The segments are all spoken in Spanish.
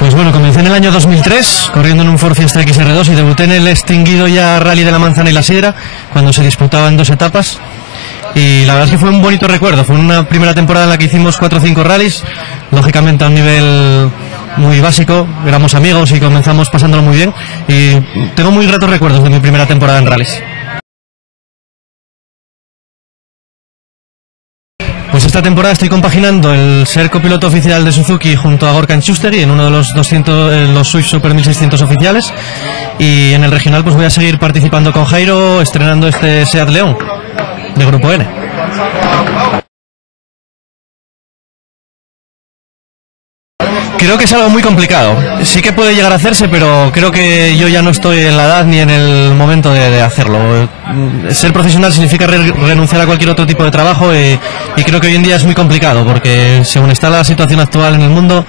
Pues bueno, comencé en el año 2003 corriendo en un Ford Fiesta XR2 y debuté en el extinguido ya Rally de la Manzana y la Sidra cuando se disputaba en 2 etapas, y la verdad es que fue un bonito recuerdo. Fue una primera temporada en la que hicimos 4 o 5 rallies, lógicamente a un nivel muy básico, éramos amigos y comenzamos pasándolo muy bien, y tengo muy gratos recuerdos de mi primera temporada en rallies. Pues esta temporada estoy compaginando el ser copiloto oficial de Suzuki junto a Gorka Schuster en uno de los 200, los Swift Super 1600 oficiales, y en el regional pues voy a seguir participando con Jairo, estrenando este Seat León de Grupo N. Creo que es algo muy complicado. Sí que puede llegar a hacerse, pero creo que yo ya no estoy en la edad ni en el momento de hacerlo. Ser profesional significa renunciar a cualquier otro tipo de trabajo, y creo que hoy en día es muy complicado, porque según está la situación actual en el mundo,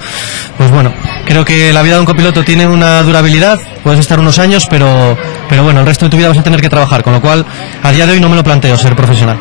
pues bueno, creo que la vida de un copiloto tiene una durabilidad, puedes estar unos años, pero bueno, el resto de tu vida vas a tener que trabajar, con lo cual a día de hoy no me lo planteo ser profesional.